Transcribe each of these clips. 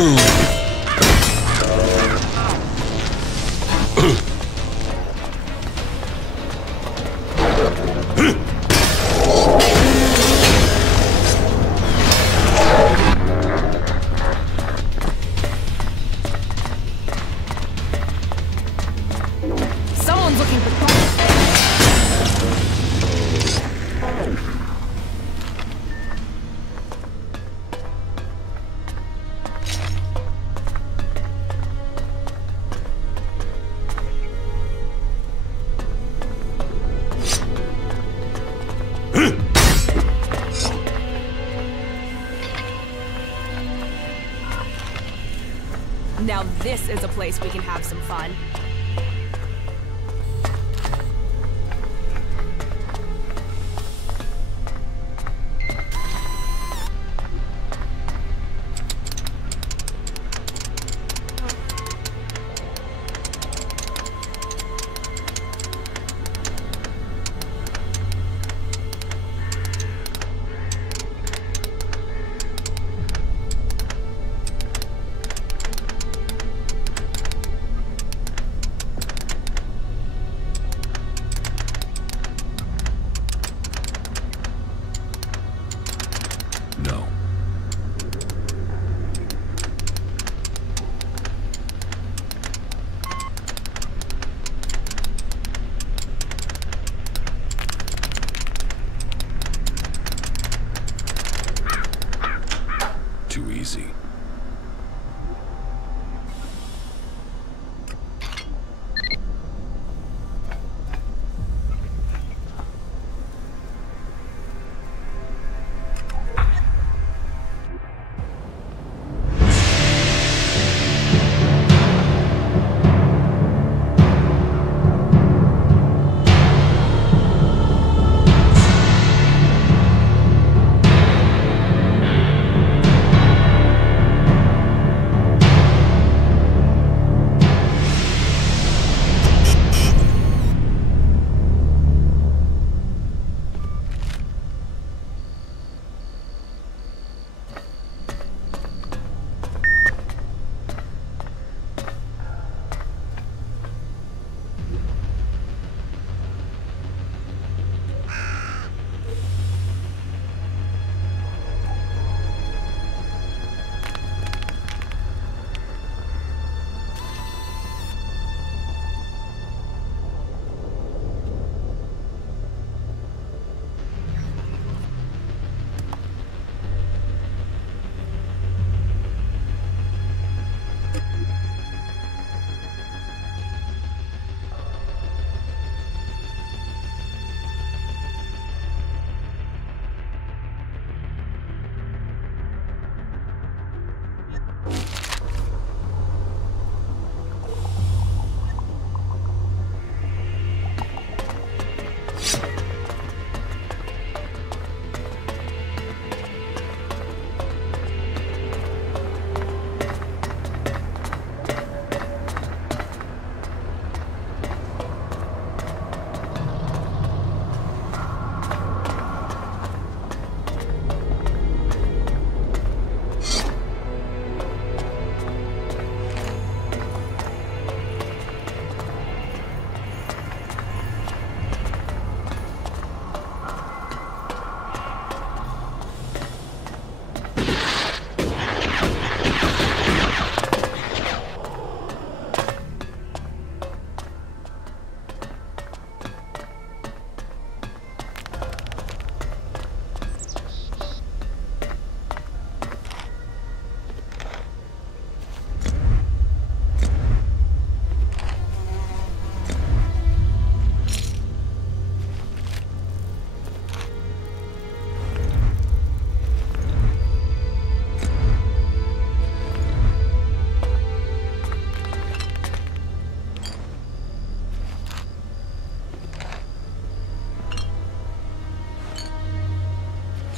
Now this is a place we can have some fun.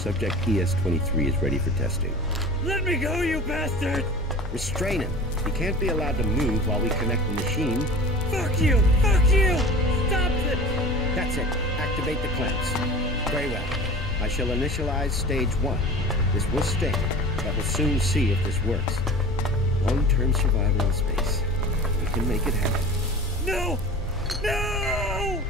Subject ES-23 is ready for testing. Let me go, you bastard! Restrain him. He can't be allowed to move while we connect the machine. Fuck you! Fuck you! Stop it! That's it. Activate the clamps. Very well. I shall initialize stage 1. This will sting, but we'll soon see if this works. Long-term survival in space. We can make it happen. No! No!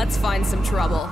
Let's find some trouble.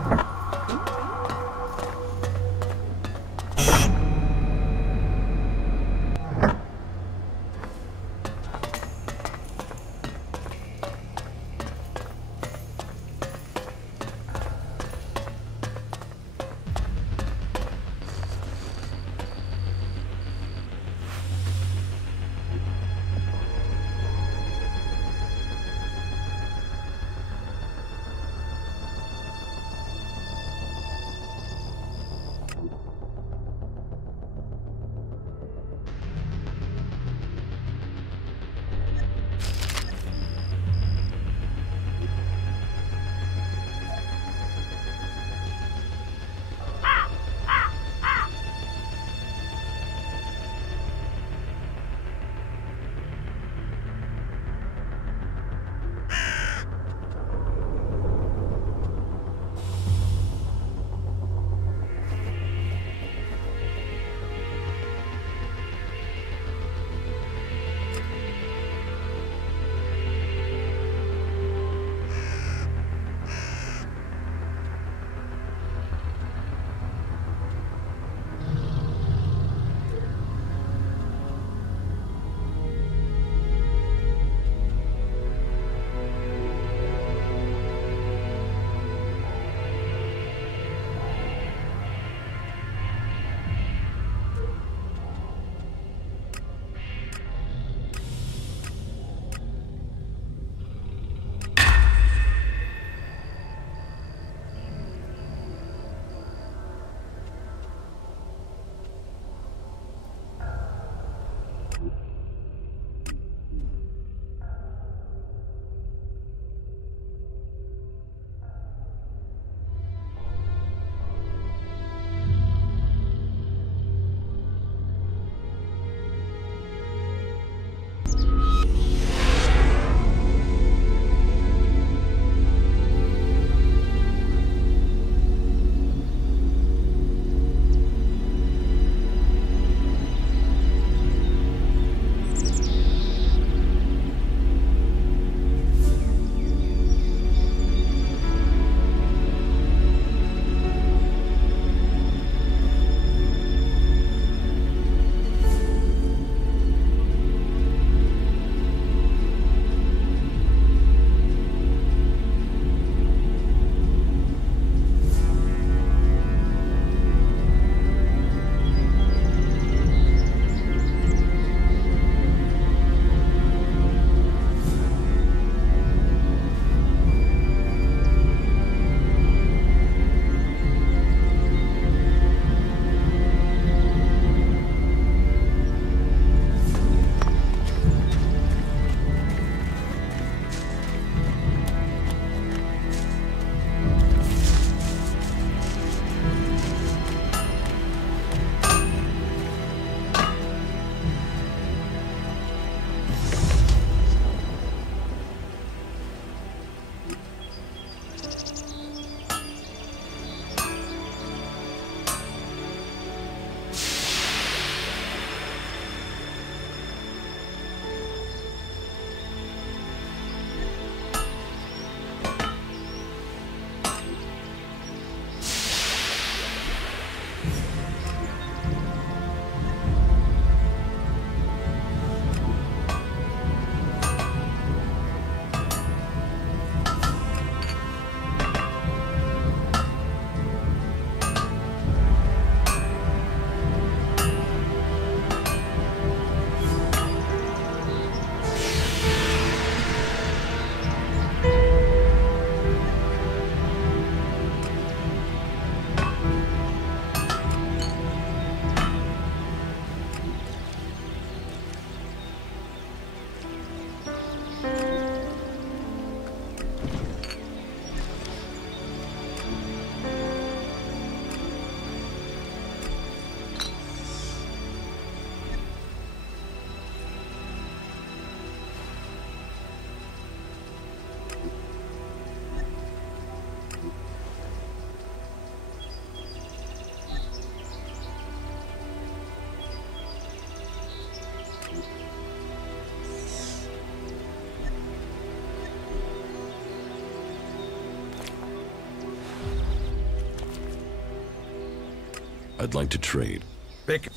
I'd like to trade. Pick.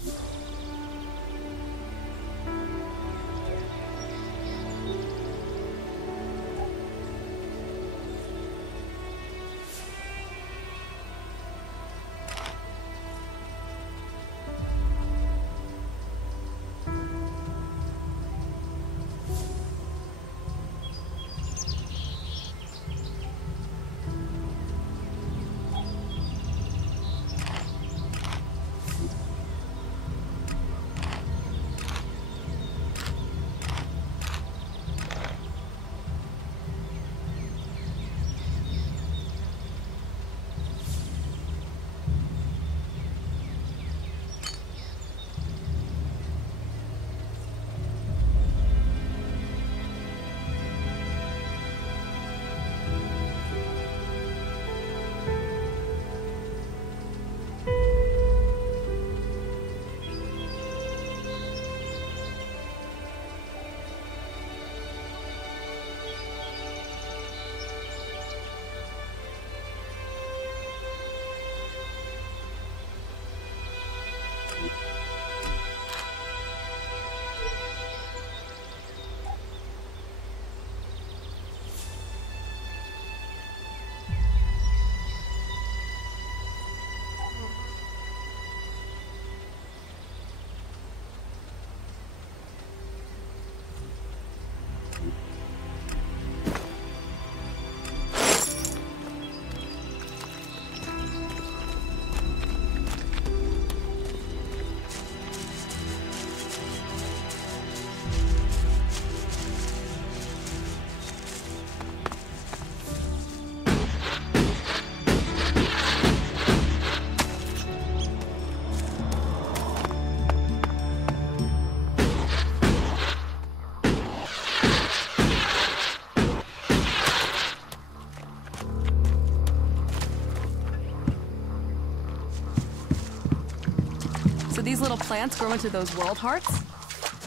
So these little plants grow into those world hearts?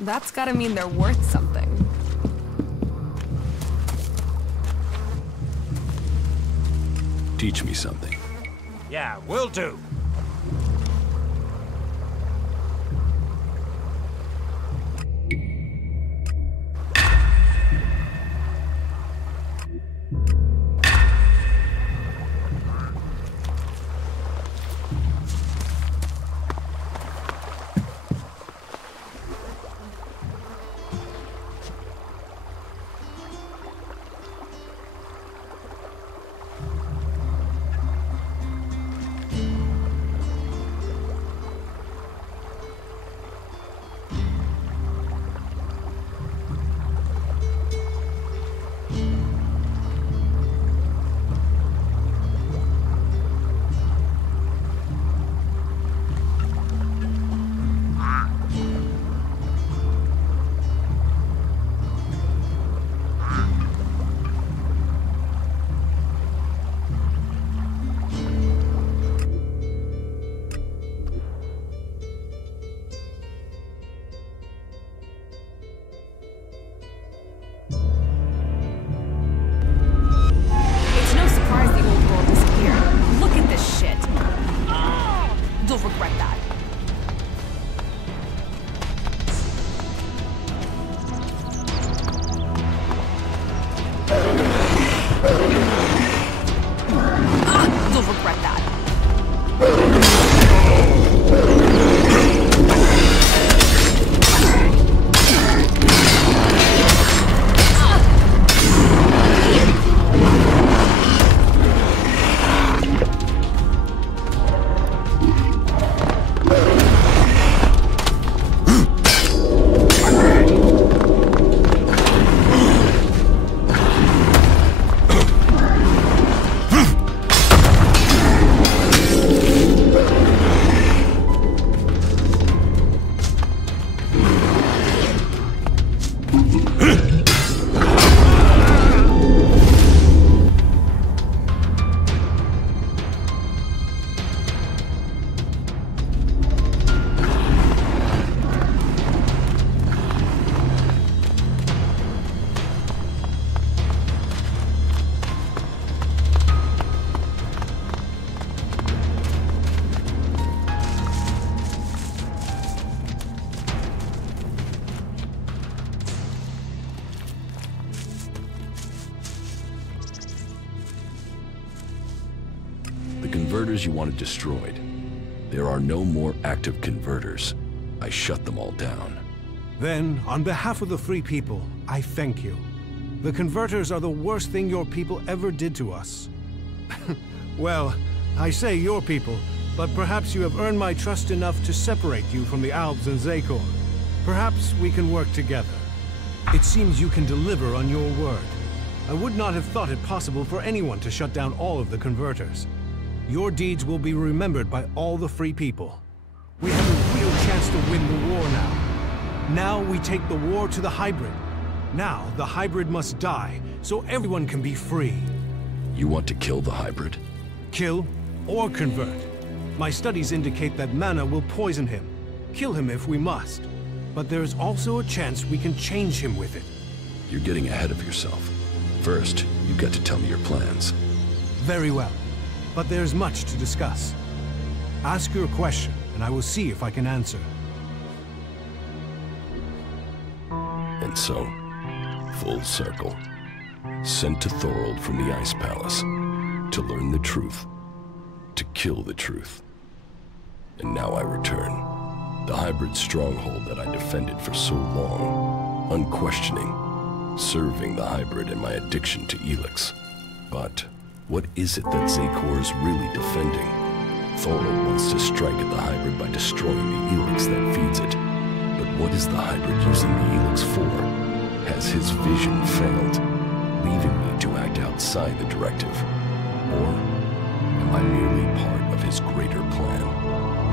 That's gotta mean they're worth something. Teach me something. Yeah, will do. converters you wanted destroyed. There are no more active converters. I shut them all down. Then, on behalf of the free people, I thank you. The converters are the worst thing your people ever did to us. Well, I say your people, but perhaps you have earned my trust enough to separate you from the Alps and Zakor. Perhaps we can work together. It seems you can deliver on your word. I would not have thought it possible for anyone to shut down all of the converters. Your deeds will be remembered by all the free people. We have a real chance to win the war now. Now we take the war to the hybrid. Now the hybrid must die, so everyone can be free. You want to kill the hybrid? Kill or convert. My studies indicate that mana will poison him. Kill him if we must. But there's also a chance we can change him with it. You're getting ahead of yourself. First, you got to tell me your plans. Very well. But there's much to discuss. Ask your question, and I will see if I can answer. And so, full circle. Sent to Thorold from the Ice Palace to learn the truth, to kill the truth. And now I return. The hybrid stronghold that I defended for so long, unquestioning, serving the hybrid and my addiction to ELEX. But what is it that Zakor is really defending? Thorold wants to strike at the hybrid by destroying the ELEX that feeds it. But what is the hybrid using the ELEX for? Has his vision failed, leaving me to act outside the directive? Or am I merely part of his greater plan?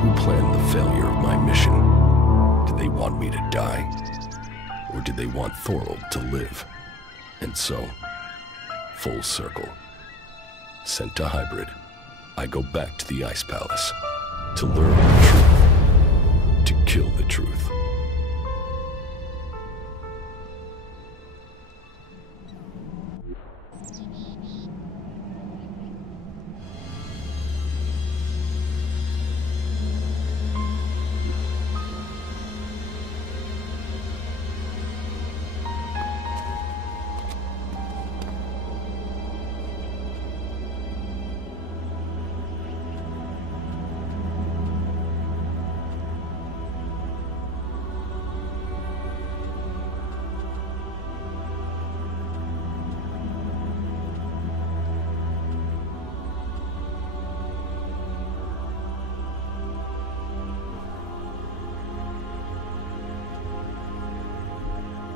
Who planned the failure of my mission? Did they want me to die? Or did they want Thorold to live? And so, full circle. Sent to hybrid, I go back to the Ice Palace to learn the truth, to kill the truth.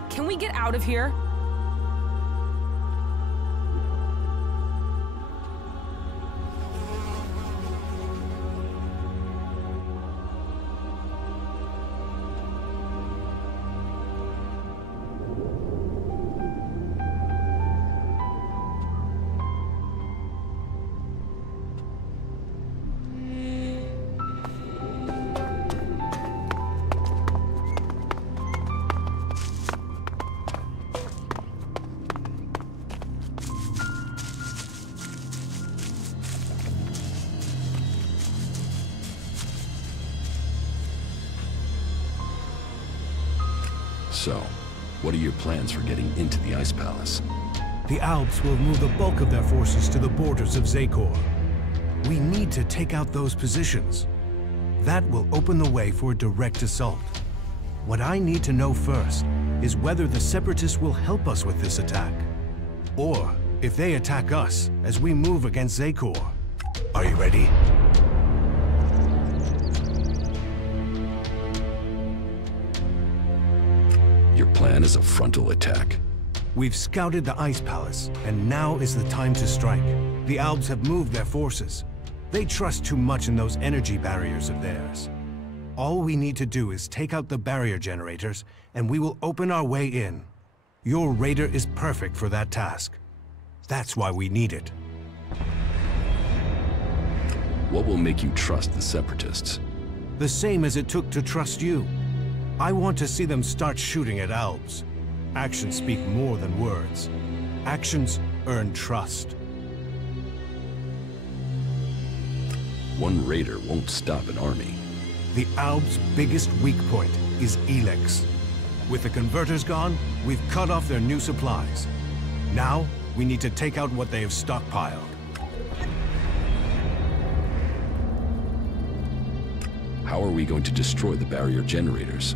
Can we get out of here? So, what are your plans for getting into the Ice Palace? The Alps will move the bulk of their forces to the borders of Zakor. We need to take out those positions. That will open the way for a direct assault. What I need to know first is whether the Separatists will help us with this attack. Or if they attack us as we move against Zakor. Are you ready? Your plan is a frontal attack. We've scouted the Ice Palace, and now is the time to strike. The Alps have moved their forces. They trust too much in those energy barriers of theirs. All we need to do is take out the barrier generators, and we will open our way in. Your raider is perfect for that task. That's why we need it. What will make you trust the Separatists? The same as it took to trust you. I want to see them start shooting at Alps. Actions speak more than words. Actions earn trust. One raider won't stop an army. The Alps' biggest weak point is ELEX. With the converters gone, we've cut off their new supplies. Now, we need to take out what they have stockpiled. How are we going to destroy the barrier generators?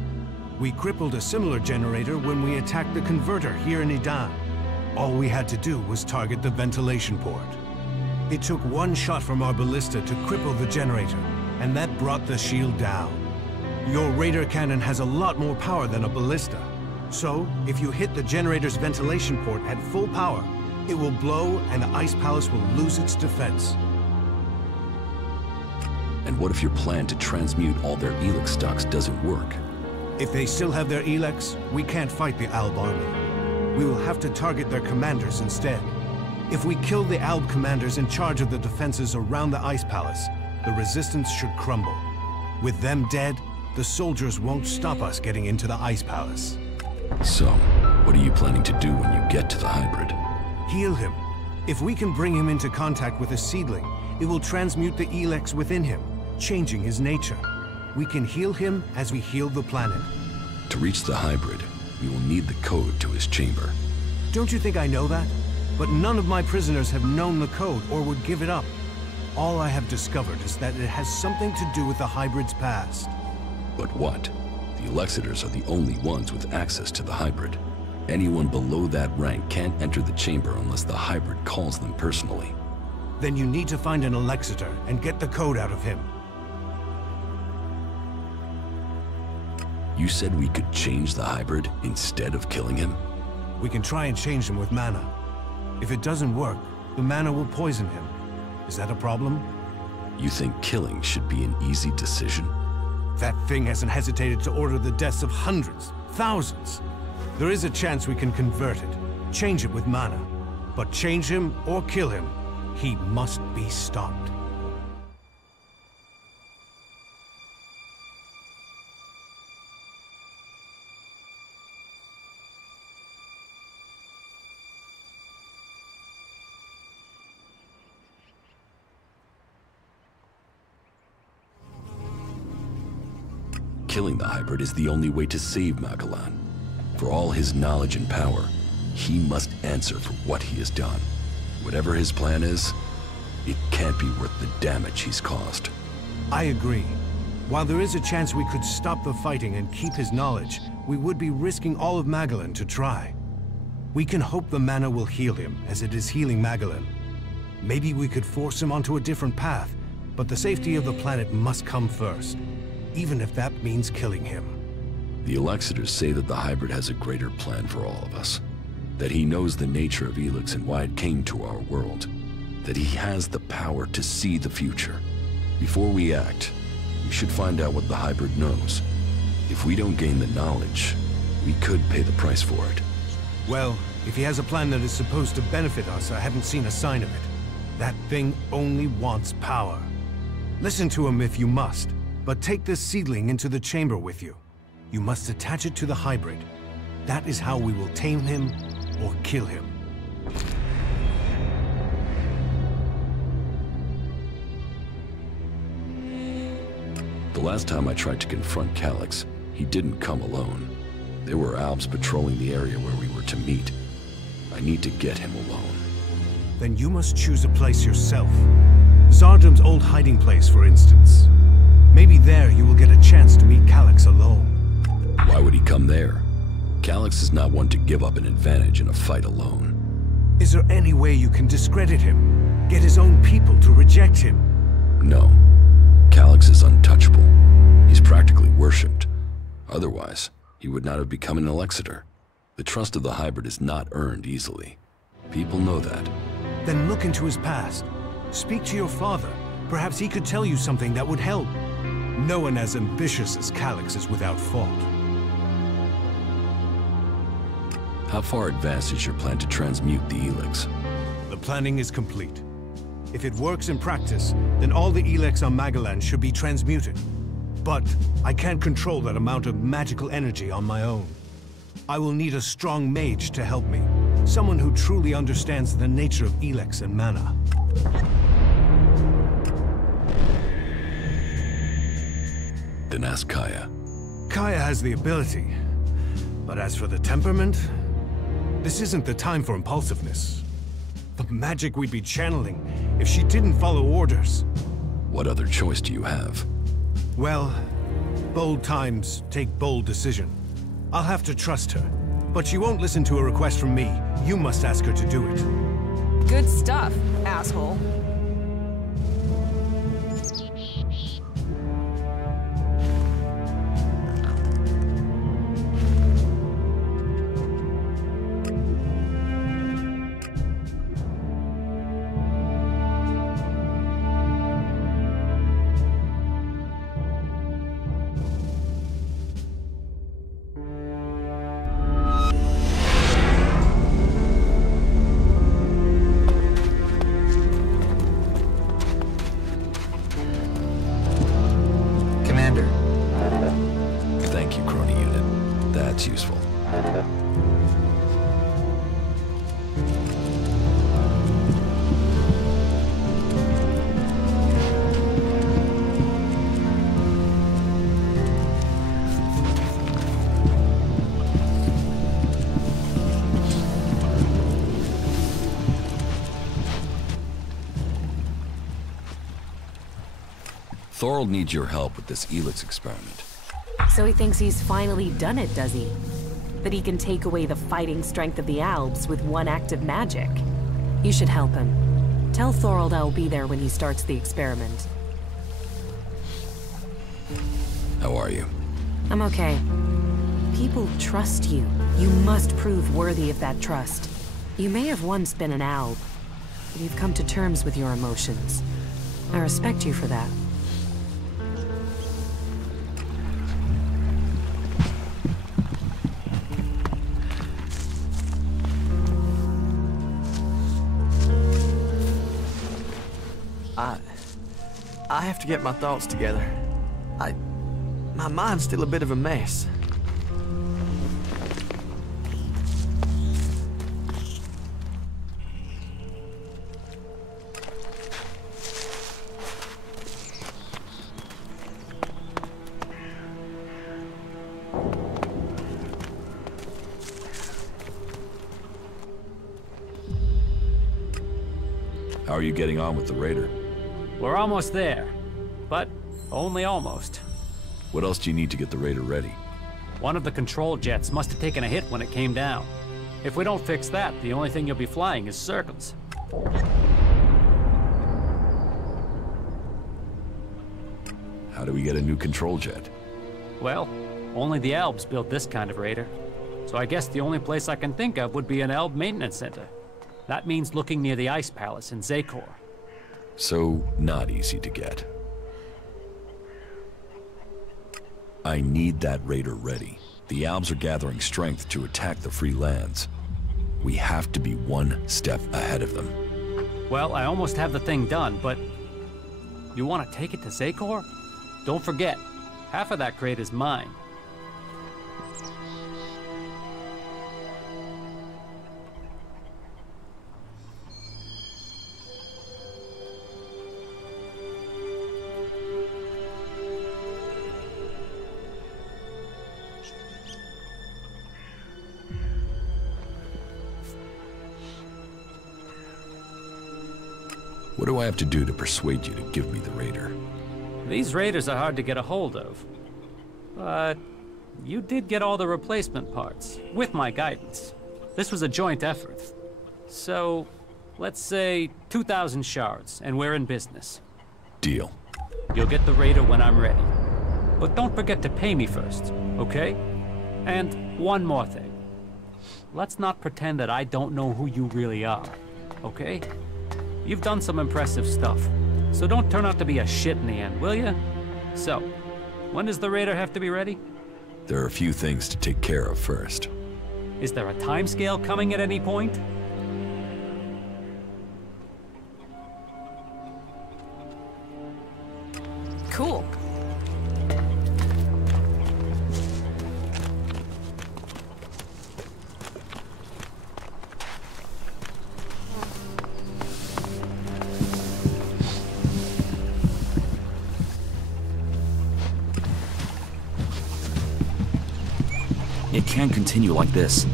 We crippled a similar generator when we attacked the converter here in Idan. All we had to do was target the ventilation port. It took one shot from our ballista to cripple the generator, and that brought the shield down. Your radar cannon has a lot more power than a ballista. So, if you hit the generator's ventilation port at full power, it will blow and the Ice Palace will lose its defense. And what if your plan to transmute all their ELEX stocks doesn't work? If they still have their ELEX, we can't fight the Alb army. We will have to target their commanders instead. If we kill the Alb commanders in charge of the defenses around the Ice Palace, the resistance should crumble. With them dead, the soldiers won't stop us getting into the Ice Palace. So, what are you planning to do when you get to the hybrid? Heal him. If we can bring him into contact with a seedling, it will transmute the ELEX within him, changing his nature. We can heal him as we heal the planet. To reach the hybrid, we will need the code to his chamber. Don't you think I know that? But none of my prisoners have known the code or would give it up. All I have discovered is that it has something to do with the hybrid's past. But what? The Elexitors are the only ones with access to the hybrid. Anyone below that rank can't enter the chamber unless the hybrid calls them personally. Then you need to find an Elexitor and get the code out of him. You said we could change the hybrid instead of killing him? We can try and change him with mana. If it doesn't work, the mana will poison him. Is that a problem? You think killing should be an easy decision? That thing hasn't hesitated to order the deaths of hundreds, thousands. There is a chance we can convert it, change it with mana. But change him or kill him, he must be stopped. Killing the hybrid is the only way to save Magalan. For all his knowledge and power, he must answer for what he has done. Whatever his plan is, it can't be worth the damage he's caused. I agree. While there is a chance we could stop the fighting and keep his knowledge, we would be risking all of Magalan to try. We can hope the mana will heal him, as it is healing Magalan. Maybe we could force him onto a different path, but the safety of the planet must come first, even if that means killing him. The Elexitors say that the hybrid has a greater plan for all of us. That he knows the nature of ELEX and why it came to our world. That he has the power to see the future. Before we act, we should find out what the hybrid knows. If we don't gain the knowledge, we could pay the price for it. Well, if he has a plan that is supposed to benefit us, I haven't seen a sign of it. That thing only wants power. Listen to him if you must, but take this seedling into the chamber with you. You must attach it to the hybrid. That is how we will tame him or kill him. The last time I tried to confront Calyx, he didn't come alone. There were Albs patrolling the area where we were to meet. I need to get him alone. Then you must choose a place yourself. Zardum's old hiding place, for instance. Maybe there you will get a chance to meet Calyx alone. Why would he come there? Calyx is not one to give up an advantage in a fight alone. Is there any way you can discredit him? Get his own people to reject him? No. Calyx is untouchable. He's practically worshipped. Otherwise, he would not have become an Elexitor. The trust of the hybrid is not earned easily. People know that. Then look into his past. Speak to your father. Perhaps he could tell you something that would help. No one as ambitious as Calyx is without fault. How far advanced is your plan to transmute the ELEX? The planning is complete. If it works in practice, then all the ELEX on Magalan should be transmuted. But I can't control that amount of magical energy on my own. I will need a strong mage to help me. Someone who truly understands the nature of ELEX and mana. Then ask Kaya. Kaya has the ability. But as for the temperament, this isn't the time for impulsiveness. The magic we'd be channeling if she didn't follow orders. What other choice do you have? Well, bold times take bold decision. I'll have to trust her. But she won't listen to a request from me. You must ask her to do it. Good stuff, asshole. Useful. Thorold needs your help with this ELEX experiment. So he thinks he's finally done it, does he? That he can take away the fighting strength of the Alps with one act of magic. You should help him. Tell Thorold I'll be there when he starts the experiment. How are you? I'm okay. People trust you. You must prove worthy of that trust. You may have once been an Alp, but you've come to terms with your emotions. I respect you for that. I have to get my thoughts together. My mind's still a bit of a mess. How are you getting on with the Raider? We're almost there, but only almost. What else do you need to get the Raider ready? One of the control jets must have taken a hit when it came down. If we don't fix that, the only thing you'll be flying is circles. How do we get a new control jet? Well, only the Alps built this kind of Raider. So I guess the only place I can think of would be an Alp maintenance center. That means looking near the Ice Palace in Zakor. So, not easy to get. I need that Raider ready. The Alps are gathering strength to attack the free lands. We have to be one step ahead of them. Well, I almost have the thing done, but... You want to take it to Zakor? Don't forget, half of that crate is mine. What do I have to do to persuade you to give me the Raider? These Raiders are hard to get a hold of. But you did get all the replacement parts, with my guidance. This was a joint effort. So, let's say 2,000 shards, and we're in business. Deal. You'll get the Raider when I'm ready. But don't forget to pay me first, okay? And one more thing. Let's not pretend that I don't know who you really are, okay? You've done some impressive stuff, so don't turn out to be a shit in the end, will ya? So, when does the Raider have to be ready? There are a few things to take care of first. Is there a timescale coming at any point? Cool. It can't continue like this.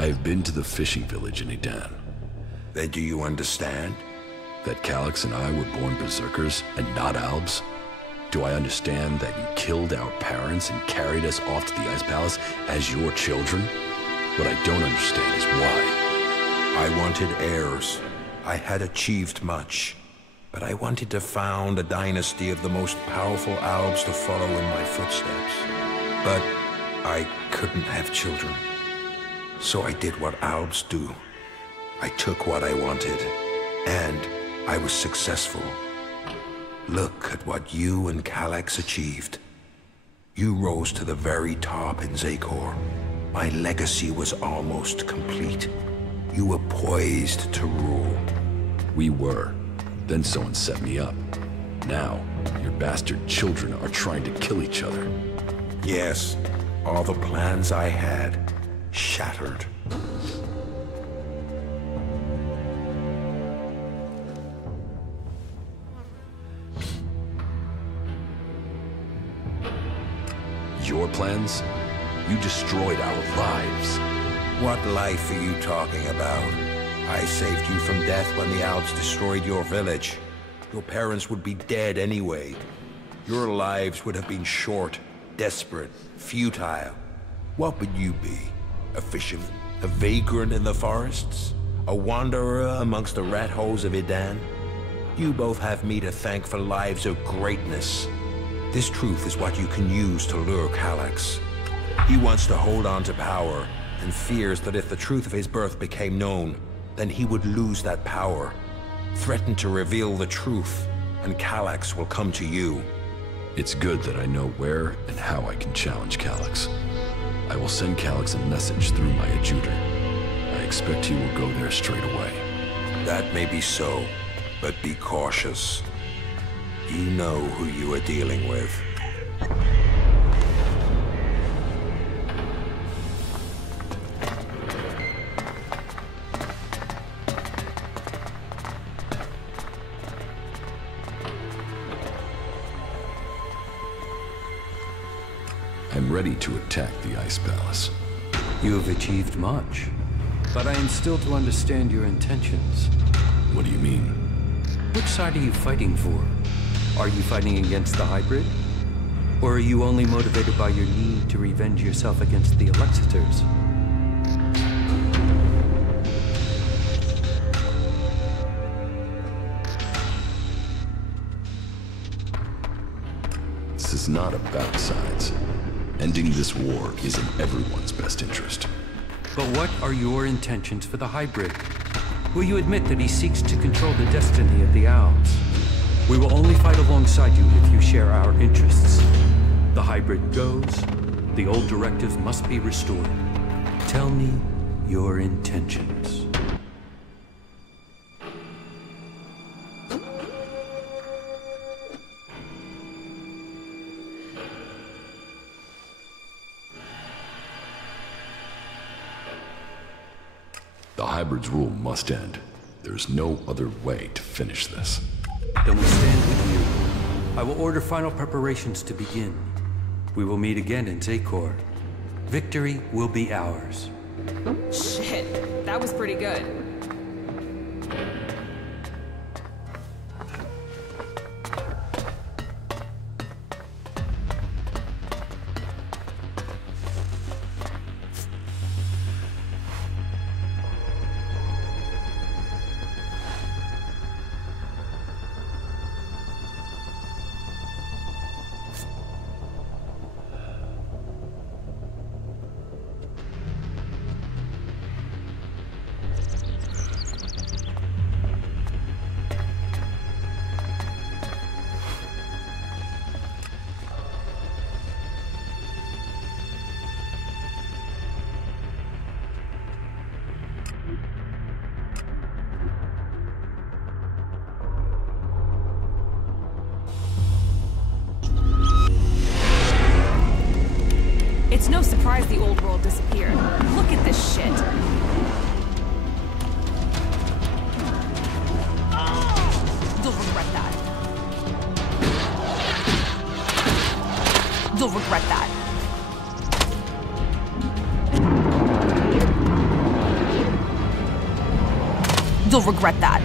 I've been to the fishing village in Edan. Then do you understand? That Calyx and I were born berserkers and not Albs? Do I understand that you killed our parents and carried us off to the Ice Palace as your children? What I don't understand is why. I wanted heirs. I had achieved much. But I wanted to found a dynasty of the most powerful Albs to follow in my footsteps. But I couldn't have children. So I did what Albs do. I took what I wanted, and I was successful. Look at what you and Calyx achieved. You rose to the very top in Zakor. My legacy was almost complete. You were poised to rule. We were. Then someone set me up. Now, your bastard children are trying to kill each other. Yes, all the plans I had shattered. Your plans? You destroyed our lives. What life are you talking about? I saved you from death when the Albs destroyed your village. Your parents would be dead anyway. Your lives would have been short, desperate, futile. What would you be? A fisherman? A vagrant in the forests? A wanderer amongst the rat holes of Edan? You both have me to thank for lives of greatness. This truth is what you can use to lure Calyx. He wants to hold on to power, and fears that if the truth of his birth became known, then he would lose that power. Threaten to reveal the truth, and Calyx will come to you. It's good that I know where and how I can challenge Calyx. I will send Calyx a message through my adjutor. I expect he will go there straight away. That may be so, but be cautious. You know who you are dealing with. I'm ready to attack the Ice Palace. You have achieved much, but I am still to understand your intentions. What do you mean? Which side are you fighting for? Are you fighting against the hybrid? Or are you only motivated by your need to revenge yourself against the Elexitors? This is not about sides. Ending this war is in everyone's best interest. But what are your intentions for the hybrid? Will you admit that he seeks to control the destiny of the Owls? We will only fight alongside you if you share our interests. The hybrid goes, the old directive must be restored. Tell me your intentions. The hybrid's rule must end. There's no other way to finish this. Then we stand with you. I will order final preparations to begin. We will meet again in Zakor. Victory will be ours. Shit, that was pretty good. It's no surprise the old world disappeared. Look at this shit. You'll regret that. You'll regret that. You'll regret that.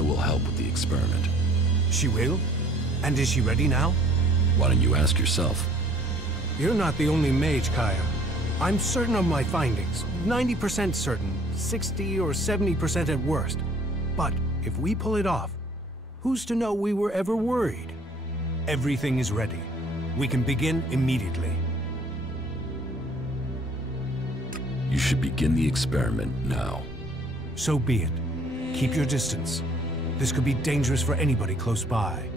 Will help with the experiment. She will? And is she ready now? Why don't you ask yourself? You're not the only mage, Kaya. I'm certain of my findings. 90% certain. 60 or 70% at worst. But if we pull it off, who's to know we were ever worried? Everything is ready. We can begin immediately. You should begin the experiment now. So be it. Keep your distance. This could be dangerous for anybody close by.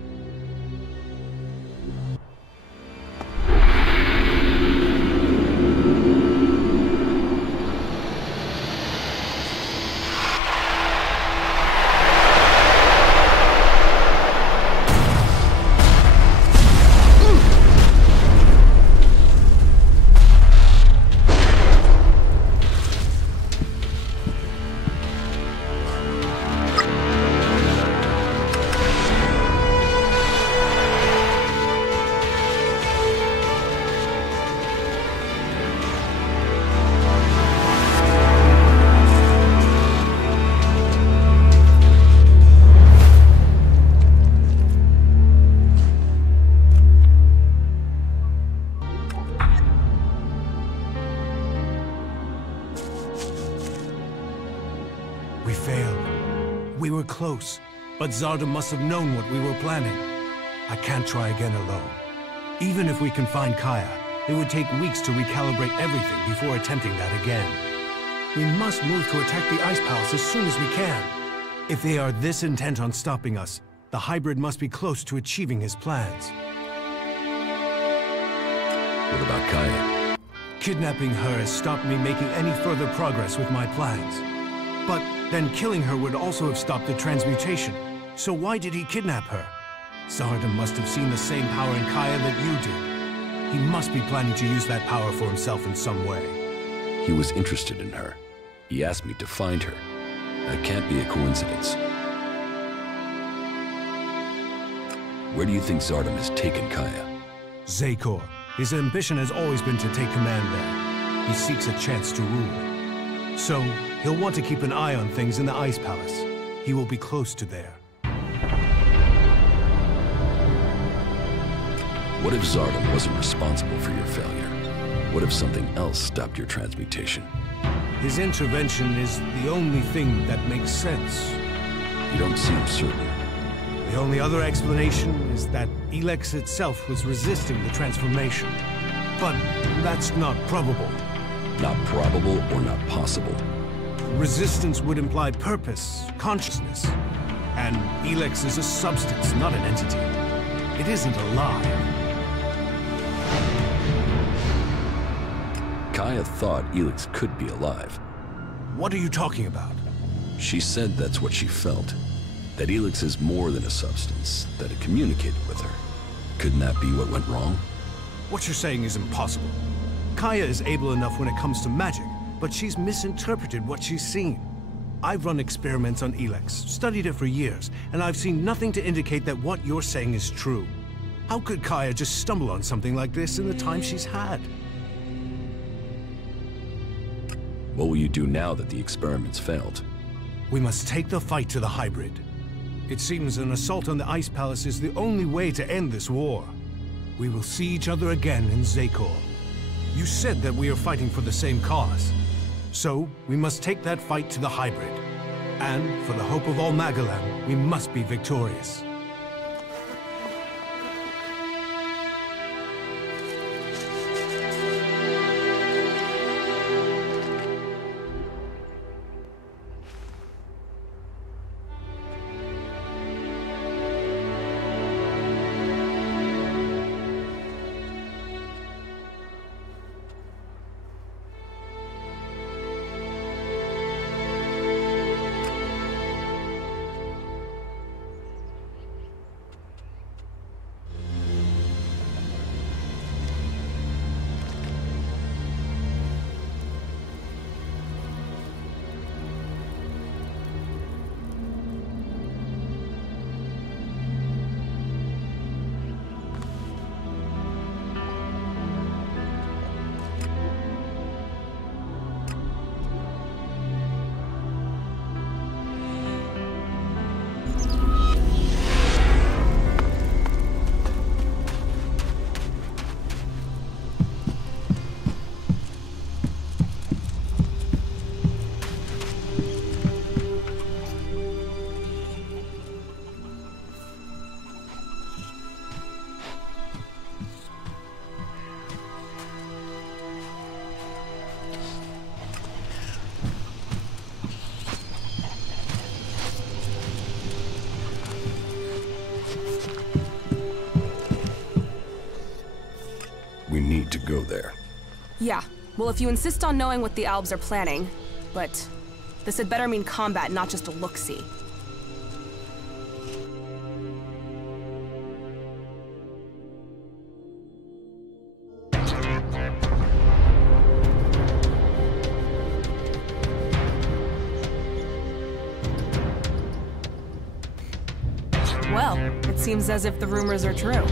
We failed. We were close, but Zarda must have known what we were planning. I can't try again alone. Even if we can find Kaya, it would take weeks to recalibrate everything before attempting that again. We must move to attack the Ice Palace as soon as we can. If they are this intent on stopping us, the hybrid must be close to achieving his plans. What about Kaya? Kidnapping her has stopped me making any further progress with my plans. But then killing her would also have stopped the transmutation. So why did he kidnap her? Zarda must have seen the same power in Kaya that you did. He must be planning to use that power for himself in some way. He was interested in her. He asked me to find her. That can't be a coincidence. Where do you think Zardom has taken Kaya? Zakor. His ambition has always been to take command there. He seeks a chance to rule. So, he'll want to keep an eye on things in the Ice Palace. He will be close to there. What if Zardom wasn't responsible for your failure? What if something else stopped your transmutation? His intervention is the only thing that makes sense. You don't seem certain. The only other explanation is that ELEX itself was resisting the transformation. But that's not probable. Not probable or not possible? Resistance would imply purpose, consciousness. And ELEX is a substance, not an entity. It isn't alive. Kaya thought ELEX could be alive. What are you talking about? She said that's what she felt. That ELEX is more than a substance, that it communicated with her. Couldn't that be what went wrong? What you're saying is impossible. Kaya is able enough when it comes to magic, but she's misinterpreted what she's seen. I've run experiments on ELEX, studied it for years, and I've seen nothing to indicate that what you're saying is true. How could Kaya just stumble on something like this in the time she's had? What will you do now that the experiments failed? We must take the fight to the hybrid. It seems an assault on the Ice Palace is the only way to end this war. We will see each other again in Zakor. You said that we are fighting for the same cause. So, we must take that fight to the hybrid. And, for the hope of all Magalam, we must be victorious. We need to go there. Yeah, well, if you insist on knowing what the Albs are planning, but this had better mean combat, not just a look-see. Well, it seems as if the rumors are true.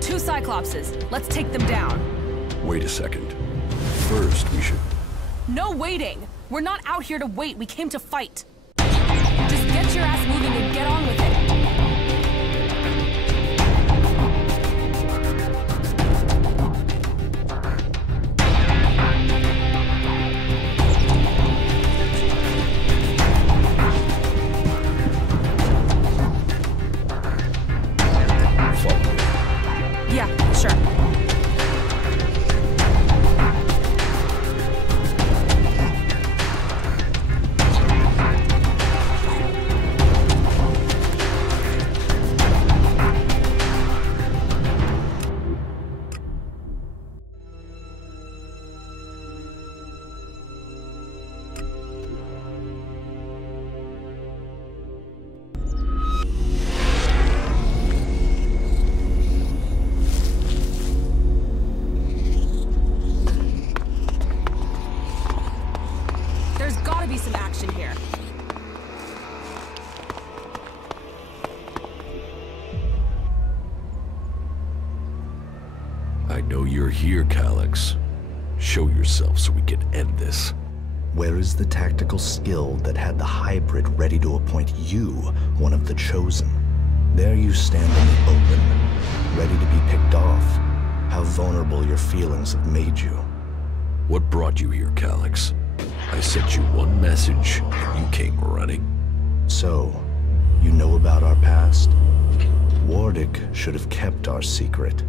2 Cyclopses. Let's take them down. Wait a second. First, we should... No waiting! We're not out here to wait, we came to fight. Just get your ass moving and get on with it. Yeah, sure. I know you're here, Calyx. Show yourself so we can end this. Where is the tactical skill that had the hybrid ready to appoint you one of the chosen? There you stand in the open, ready to be picked off. How vulnerable your feelings have made you. What brought you here, Calyx? I sent you one message, and you came running. So, you know about our past? Wardic should have kept our secret.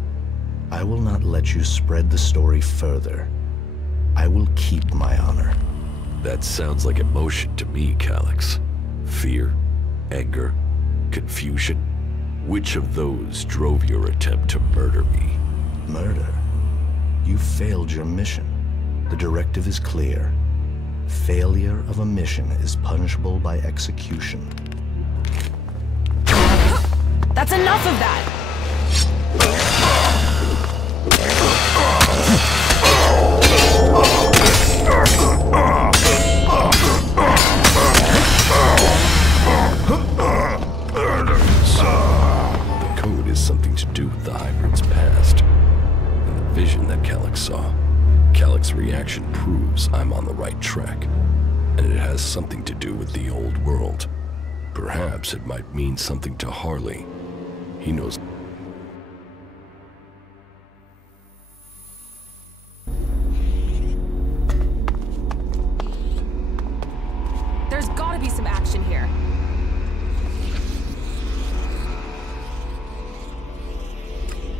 I will not let you spread the story further. I will keep my honor. That sounds like emotion to me, Calyx. Fear, anger, confusion. Which of those drove your attempt to murder me? Murder? You failed your mission. The directive is clear. Failure of a mission is punishable by execution. That's enough of that! The code is something to do with the hybrid's past. And the vision that Calyx saw. Calyx's reaction proves I'm on the right track. And it has something to do with the old world. Perhaps it might mean something to Harley. He knows. There's gotta be some action here.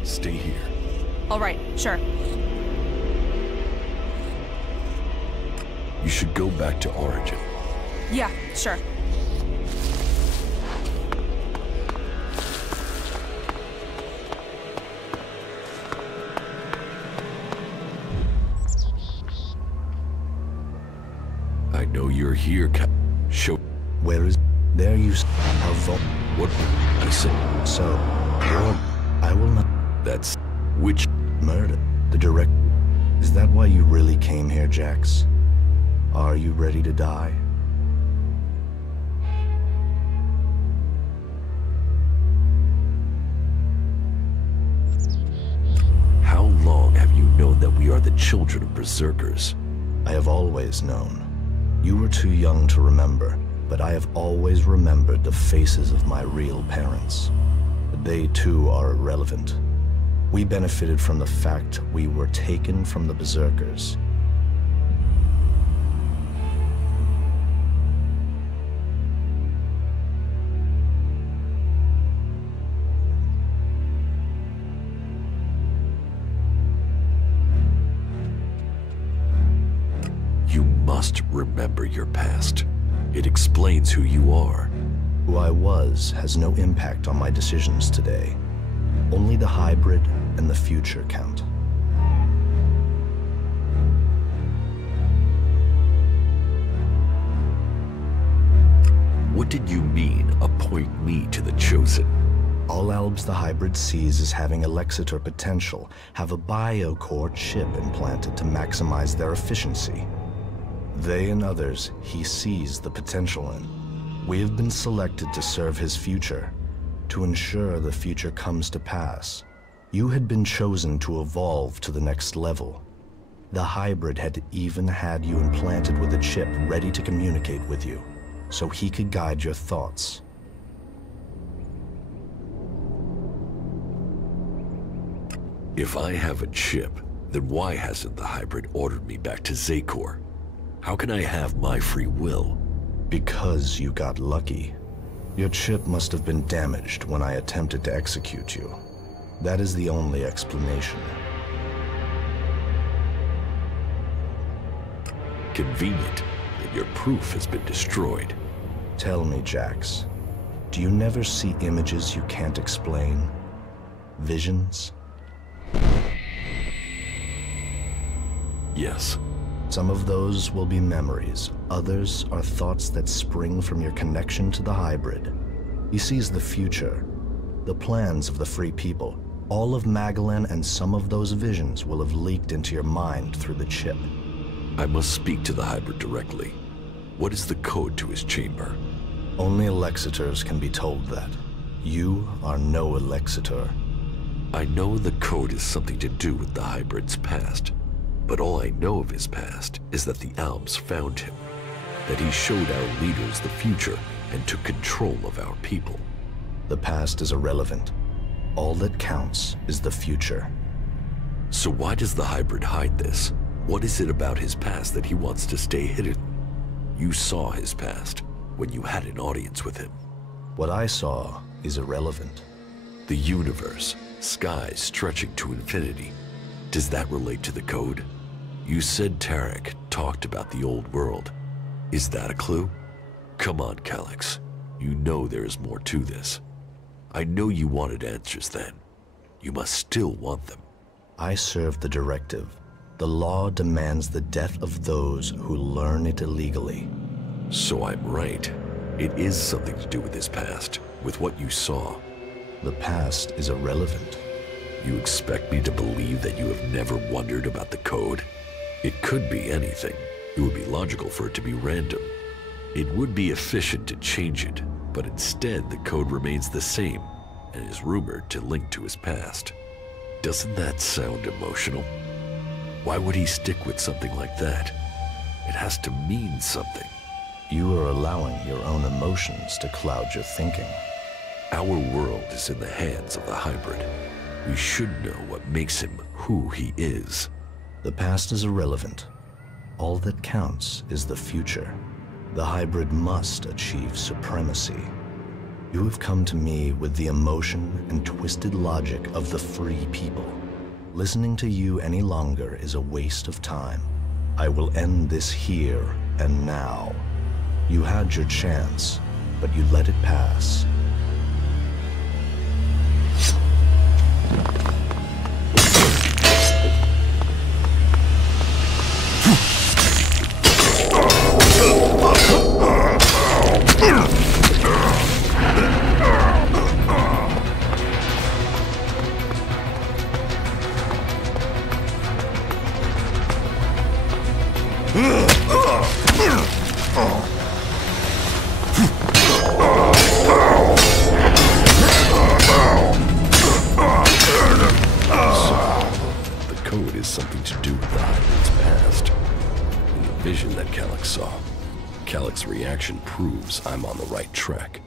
Stay here. All right, sure. You should go back to Origin. Yeah, sure. I know you're here, Show. Where is... There you... How What? I said... So... I will not... That's... Which... Murder. The direct... Is that why you really came here, Jax? Are you ready to die? How long have you known that we are the children of berserkers? I have always known. You were too young to remember, but I have always remembered the faces of my real parents. But they too are irrelevant. We benefited from the fact we were taken from the berserkers. You must remember your past. It explains who you are. Who I was has no impact on my decisions today. Only the hybrid and the future count. did you mean, appoint me to the chosen? All albs the hybrid sees as having Elexitor potential have a biocore chip implanted to maximize their efficiency. They and others he sees the potential in. We have been selected to serve his future, to ensure the future comes to pass. You had been chosen to evolve to the next level. The hybrid had even had you implanted with a chip ready to communicate with you, so he could guide your thoughts. If I have a chip, then why hasn't the hybrid ordered me back to Zakor? How can I have my free will? Because you got lucky. Your chip must have been damaged when I attempted to execute you. That is the only explanation. Convenient that your proof has been destroyed. Tell me, Jax, do you never see images you can't explain? Visions? Yes. Some of those will be memories. Others are thoughts that spring from your connection to the hybrid. He sees the future, the plans of the free people. All of Magalan and some of those visions will have leaked into your mind through the chip. I must speak to the hybrid directly. What is the code to his chamber? Only Alexitors can be told that. You are no Alexitor. I know the code is something to do with the hybrid's past, but all I know of his past is that the Alps found him, that he showed our leaders the future and took control of our people. The past is irrelevant. All that counts is the future. So why does the hybrid hide this? What is it about his past that he wants to stay hidden? You saw his past when you had an audience with him. What I saw is irrelevant. The universe, skies stretching to infinity. Does that relate to the code? You said Tarek talked about the old world. Is that a clue? Come on, Calyx. You know there is more to this. I know you wanted answers then. You must still want them. I serve the directive. The law demands the death of those who learn it illegally. So I'm right. It is something to do with his past, with what you saw. The past is irrelevant. You expect me to believe that you have never wondered about the code? It could be anything. It would be logical for it to be random. It would be efficient to change it, but instead the code remains the same and is rumored to link to his past. Doesn't that sound emotional? Why would he stick with something like that? It has to mean something. You are allowing your own emotions to cloud your thinking. Our world is in the hands of the hybrid. We should know what makes him who he is. The past is irrelevant. All that counts is the future. The hybrid must achieve supremacy. You have come to me with the emotion and twisted logic of the free people. Listening to you any longer is a waste of time. I will end this here and now. You had your chance, but you let it pass. Something to do with the hybrid's past. In the vision that Calyx saw, Calyx's reaction proves I'm on the right track.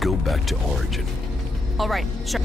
Go back to origin. All right, sure.